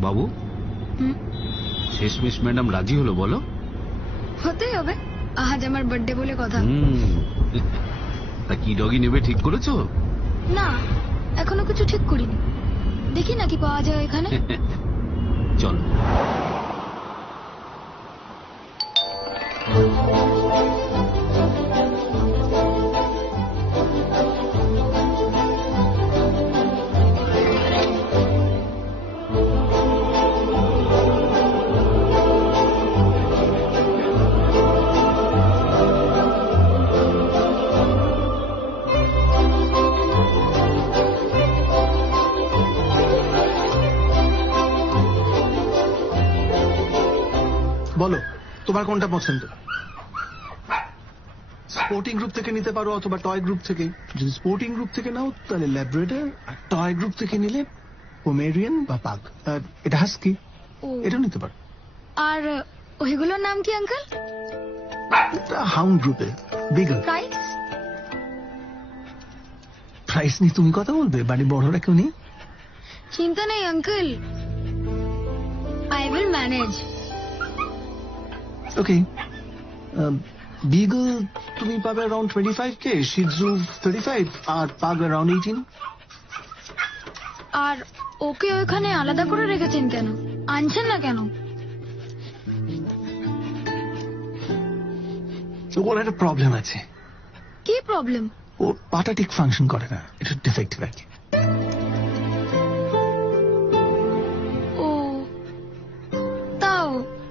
বাবু? হুম, শেষমেশ ম্যাডাম রাজি হলো বলো। হতেই হবে। আজ আমার বার্থডে বলে কথা। হুম। তা কি ডগি নেবে ঠিক করেছ? না এখনও কিছু ঠিক করিনি। দেখি না কি পাওয়া যায় এখানে। চলো। বলো তোমার কোনটা পছন্দ? স্পোর্টিং গ্রুপ থেকে নিতে পারো অথবা টয় গ্রুপ থেকে। যদি স্পোর্টিং গ্রুপ থেকে নাও তাহলে ল্যাব্রেডার আর টয় গ্রুপ থেকে নিলে পোমেরিয়ান বা পাগ আর এটা হাস্কি ও। এটাও নিতে পারো। আর ওইগুলোর নাম কি আঙ্কেল হাউন্ড গ্রুপে বিগল প্রাইস প্রাইস নিয়ে তুমি কথা বলবে বাড়ি বড়রা কেউ নেই? চিন্তা নেই uncle I will manage okay beagle তুমি পাবে অ্যারাউন্ড টোয়েন্টি ফাইভ কে শিজু থার্টি ফাইভ আর পাগ অ্যারাউন্ড এইটিন আর ওকে ওইখানে আলাদা করে রেখেছেন কেন? আনছেন না কেন? ওর একটা প্রবলেম আছে। কি প্রবলেম ওর পাটা ঠিক ফাংশন করে না। এটা ডিফেক্টিভ আর কি। ও তাও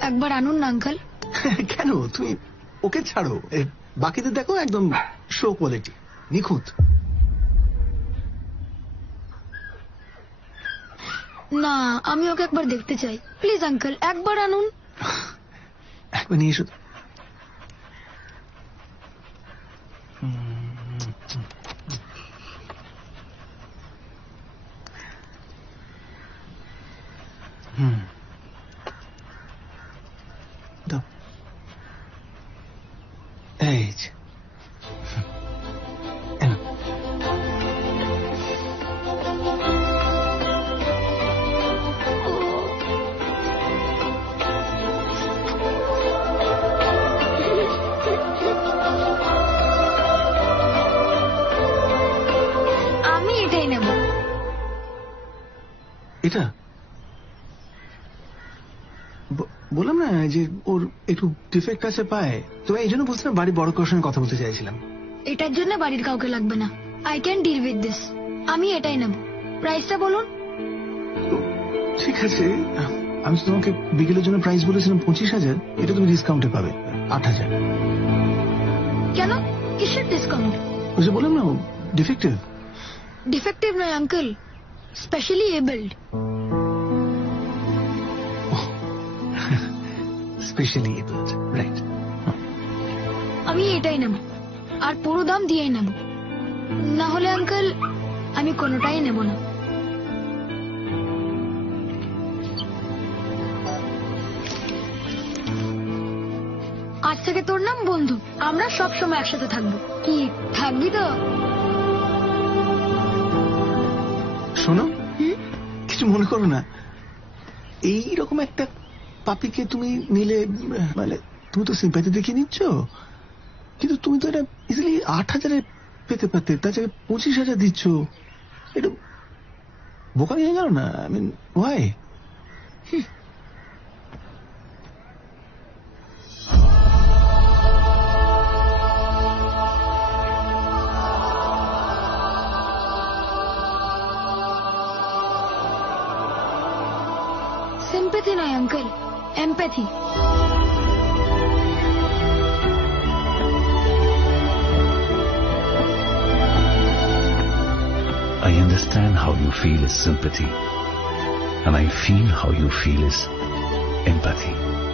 একবার আনুন না আঙ্কেল কেন? তুমি ওকে ছাড়ো। বাকিদের দেখো একদম শো কোয়ালিটি নিখুঁত। না আমি ওকে একবার দেখতে চাই। প্লিজ আঙ্কেল একবার আনুন। একবার নিয়ে এসো হুম। দাও। এটা? বললাম না যে ওর একটু ডিফেক্ট আছে পায়। তো এই জন্য বলছিলাম বাড়ি বড় কারোর সঙ্গে কথা বলতে চাইছিলাম। এটার জন্য বাড়ির কাউকে লাগবে না। I can deal with this আমি এটাই নেব। প্রাইসটা বলুন। ঠিক আছে। আমি তো তোমাকে বিকেলের জন্য প্রাইস বলেছিলাম পঁচিশ হাজার। এটা তুমি ডিসকাউন্টে পাবে আট হাজার। কেন? কিসের ডিসকাউন্ট ওই যে বললাম না ডিফেক্টিভ ডিফেক্টিভ নয় uncle specially abled specially abled right আমি এটাই নেব। আর পুরো দাম দিয়েই নেব। না হলে আঙ্কেল আমি কোনোটাই নেব না। আজ থেকে তোর নাম বন্ধু। আমরা সব সময় একসাথে থাকব। কি থাকবি তো? শোনো। কিছু মনে করো না। এই রকম একটা পাপিকে তুমি নিলে মানে তুমি তো সিম্পাতি দেখিয়ে নিচ্ছ। কিন্তু তুমি তো এটা ইজিলি আট হাজারে পেতে পারতে তার জায়গায় পঁচিশ হাজার দিচ্ছ। একটু বোকামি হয়ে গেল না? I mean why Empathy, my uncle. Empathy. I understand how you feel is sympathy, and I feel how you feel is empathy.